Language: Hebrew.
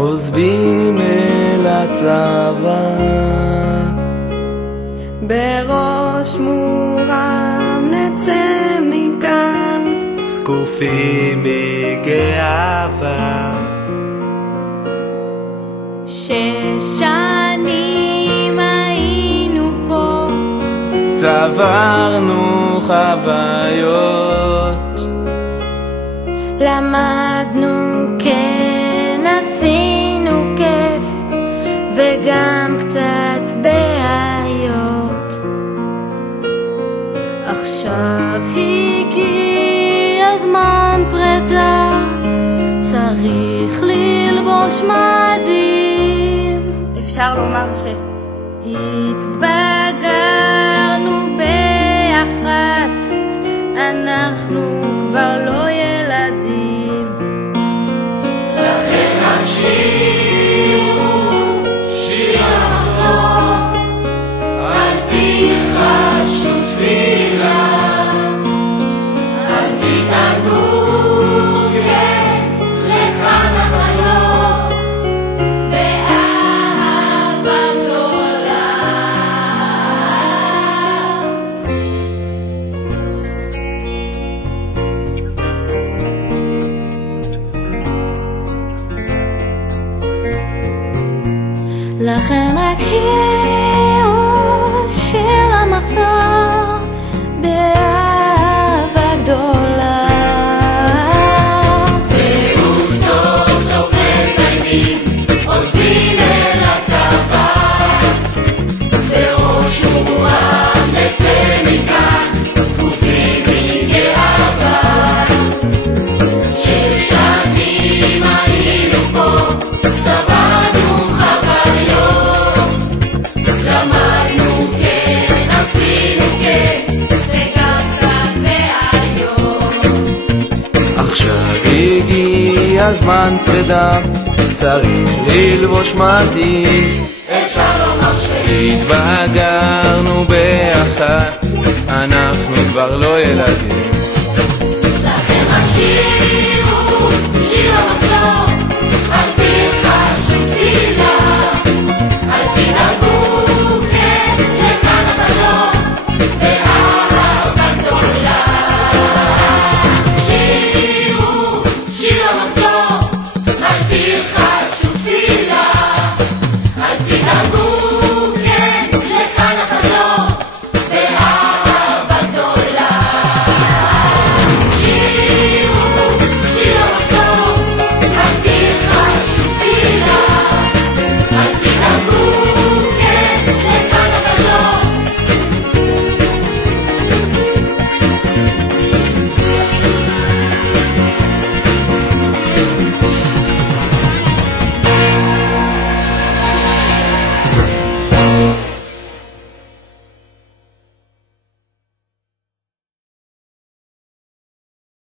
עוזבים אל הצבא. בראש מורם נצא מכאן, זקופים מגאווה. 6 שנים היינו פה, צברנו חוויות, למדנו, כן עשינו כיף, וגם קצת בעיות. עכשיו הגיע זמן פרידה, צריך ללבוש מדים. אפשר לומר התבגרנו באחת, אנחנו כבר לא ילדים. לכן הקשיבו שיר המחזור, אל תלחשו תפילה, אל תדאגו, כן, לכאן נחזור באהבה גדולה. לכן הקשיבו שיר המחזור באהבה גדולה. זהו סוף סוף מסיימים, עוזבים אל הצבא, בראש מורם נצא מכאן, זקופים מגאווה. 6 שנים היינו פה, צברנו חוויות, למדנו, כן עשינו כיף, וגם קצת בעיות. עכשיו הגיע זמן פרידה, צריך ללבוש מדים. אפשר לומר התבגרנו באחת, אנחנו כבר לא ילדים.